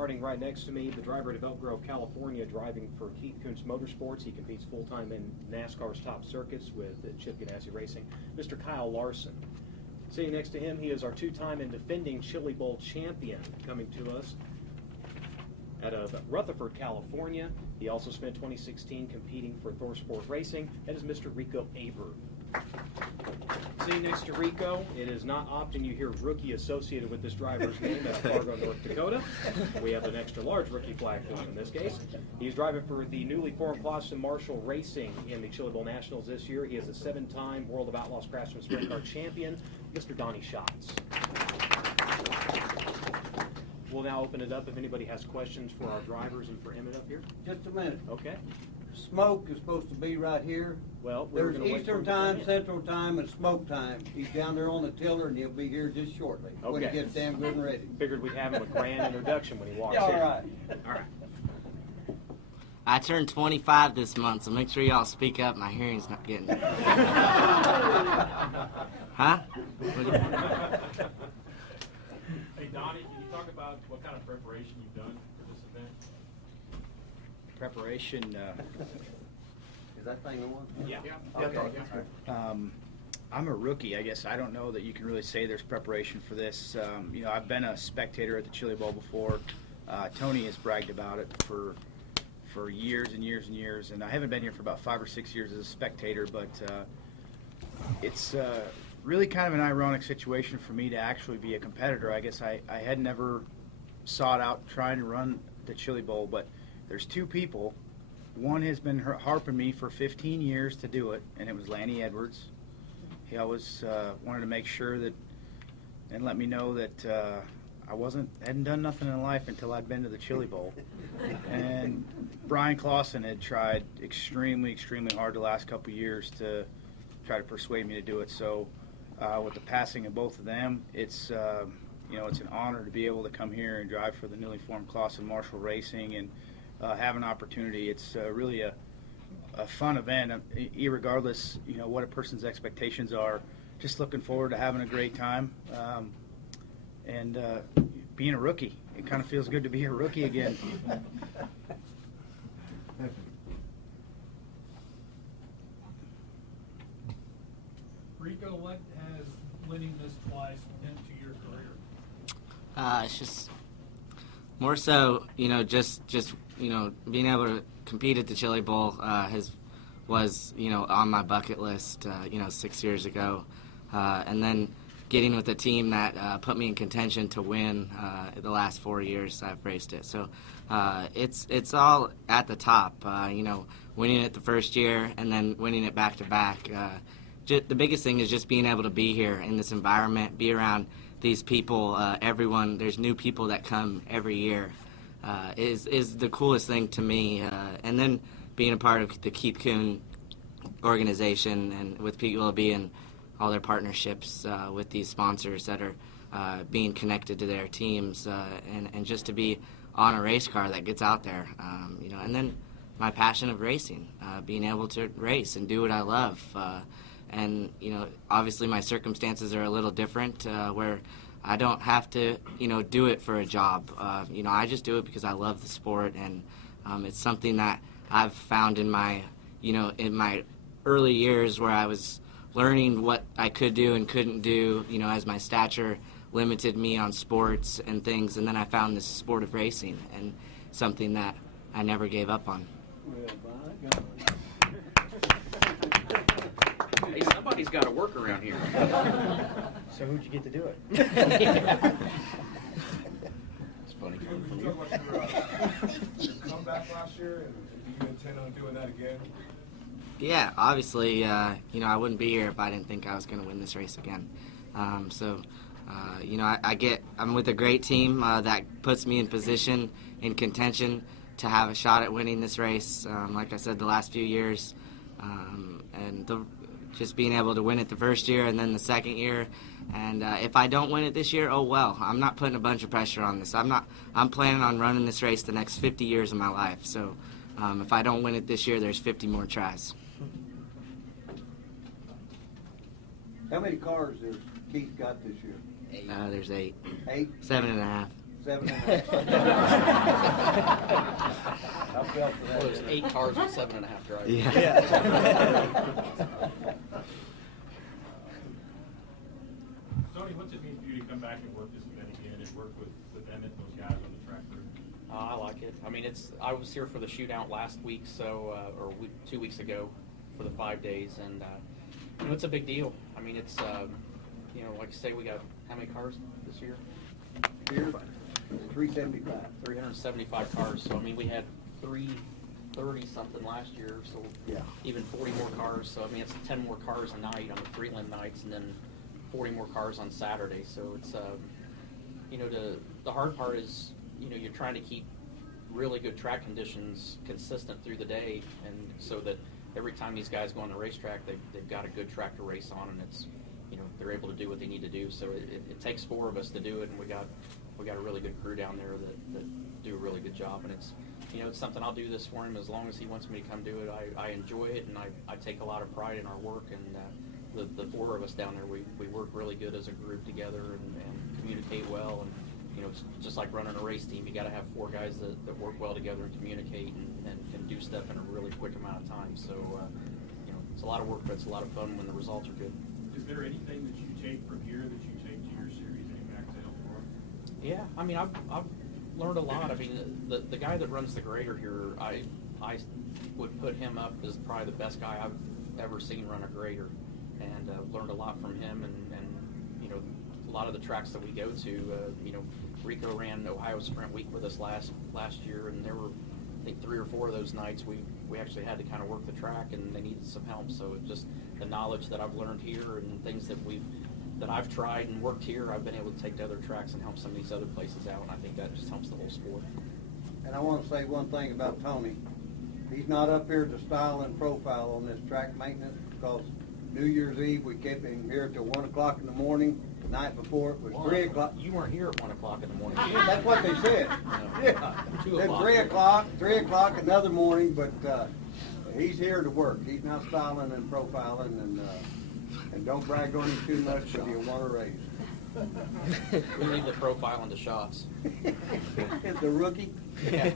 starting right next to me, the driver out of Elk Grove, California, driving for Keith Kunz Motorsports. He competes full-time in NASCAR's top circuits with Chip Ganassi Racing, Mr. Kyle Larson. Sitting next to him, he is our two-time and defending Chili Bowl champion, coming to us out of Rutherford, California. He also spent 2016 competing for Thor Sport Racing. That is Mr. Rico Aber. Sitting next to Rico, it is not often you hear rookie associated with this driver's name out of Fargo, North Dakota. We have an extra large rookie flag for him in this case. He's driving for the newly formed Clausen Marshall Racing in the Chili Bowl Nationals this year. He is a 7-time World of Outlaws Craftsman Sprint Car champion, Mr. Donnie Schatz. We'll now open it up if anybody has questions for our drivers and for Emmett up here. Just a minute. Okay. Smoke is supposed to be right here. Well, there's Eastern time, Central time, and smoke time. He's down there on the tiller, and he'll be here just shortly when he gets damn good and ready. Figured we'd have him a grand introduction when he walks in. All right. All right. I turned 25 this month, so make sure y'all speak up. My hearing's not getting it. Huh? Hey, Donnie, can you talk about what kind of preparation you've done for this event? Preparation. Is that thing on? Yeah. Okay. I'm a rookie, I guess. I don't know that you can really say there's preparation for this. You know, I've been a spectator at the Chili Bowl before. Tony has bragged about it for years and years and years, and I haven't been here for about 5 or 6 years as a spectator, but it's really kind of an ironic situation for me to actually be a competitor. I guess I had never sought out trying to run the Chili Bowl, but there's two people. One has been harping me for 15 years to do it, and it was Lanny Edwards. He always wanted to make sure that and let me know that I hadn't done nothing in life until I'd been to the Chili Bowl. And Brian Clausen had tried extremely, extremely hard the last couple of years to try to persuade me to do it. So with the passing of both of them, it's you know, it's an honor to be able to come here and drive for the newly formed Clausen Marshall Racing and have an opportunity. It's really a fun event, irregardless, you know, what a person's expectations are. Just looking forward to having a great time and being a rookie. It kind of feels good to be a rookie again. Rico, what has winning this twice meant to your career? It's just more so, you know, just you know, being able to compete at the Chili Bowl was you know, on my bucket list, you know, 6 years ago, and then getting with a team that put me in contention to win the last 4 years I've raced it. So it's all at the top, you know, winning it the first year and then winning it back to back. The biggest thing is just being able to be here in this environment, be around these people, everyone. There's new people that come every year. Is the coolest thing to me, and then being a part of the Keith Kunz organization and with PLB and all their partnerships with these sponsors that are being connected to their teams, and just to be on a race car that gets out there, you know, and then my passion of racing, being able to race and do what I love, and you know, obviously my circumstances are a little different, where I don't have to, you know, do it for a job. You know, I just do it because I love the sport, and it's something that I've found in my, you know, in my early years where I was learning what I could do and couldn't do, you know, as my stature limited me on sports and things, and then I found this sport of racing and something that I never gave up on. Hey, somebody's got to work around here. So who'd you get to do it? It's funny. Can you talk about your comeback last year, and do you intend on doing that again? Yeah, obviously, you know, I wouldn't be here if I didn't think I was going to win this race again. You know, I'm with a great team that puts me in position, in contention to have a shot at winning this race. Like I said, the last few years, just being able to win it the first year and then the second year. And if I don't win it this year, oh well. I'm not putting a bunch of pressure on this. I'm planning on running this race the next 50 years of my life. So if I don't win it this year, there's 50 more tries. How many cars has Keith got this year? There's 8. 8? 7.5. 7.5. 8 cars with 7.5 drivers. Tony, what's it mean for you to come back and work this event again and work with Emmett and those guys on the track crew? I like it. I mean, I was here for the shootout last week, so 2 weeks ago for the 5 days, and you know, it's a big deal. I mean, it's you know, like you say, we got how many cars this year? Here, 375. 375 cars. So I mean, we had 330 something last year, so Yeah. even 40 more cars. So I mean, it's 10 more cars a night on the Freeland nights, and then 40 more cars on Saturday. So it's you know, the hard part is, you know, you're trying to keep really good track conditions consistent through the day, and so that every time these guys go on the racetrack, they've got a good track to race on, and it's, you know, they're able to do what they need to do. So it takes 4 of us to do it, and we got a really good crew down there that do a really good job. And it's, you know, it's something I'll do this for him as long as he wants me to come do it. I enjoy it, and I take a lot of pride in our work. And the 4 of us down there, we work really good as a group together and communicate well. And you know, it's just like running a race team. You got to have 4 guys that work well together and communicate and can do stuff in a really quick amount of time. So you know, it's a lot of work, but it's a lot of fun when the results are good. Is there anything that you take from here that you take to your series and back to Elmore? Yeah, I mean, I've learned a lot. I mean, the guy that runs the grader here, I would put him up as probably the best guy I've ever seen run a grader, and learned a lot from him. And you know, a lot of the tracks that we go to, you know, Rico ran Ohio Sprint Week with us last year, and there were, I think, 3 or 4 of those nights we actually had to kind of work the track, and they needed some help. So it just the knowledge that I've learned here and things that I've tried and worked here, I've been able to take to other tracks and help some of these other places out, and I think that just helps the whole sport. And I want to say one thing about Tony. He's not up here to style and profile on this track maintenance, because New Year's Eve we kept him here till 1 o'clock in the morning. The night before it was 3 o'clock. You weren't here at 1 o'clock in the morning. That's what they said. No. Yeah. 2 Then o'clock. 3 o'clock another morning, but he's here to work. He's not styling and profiling, and don't brag on him too much if you want to race. We leave the profile into shots. The rookie? Yeah.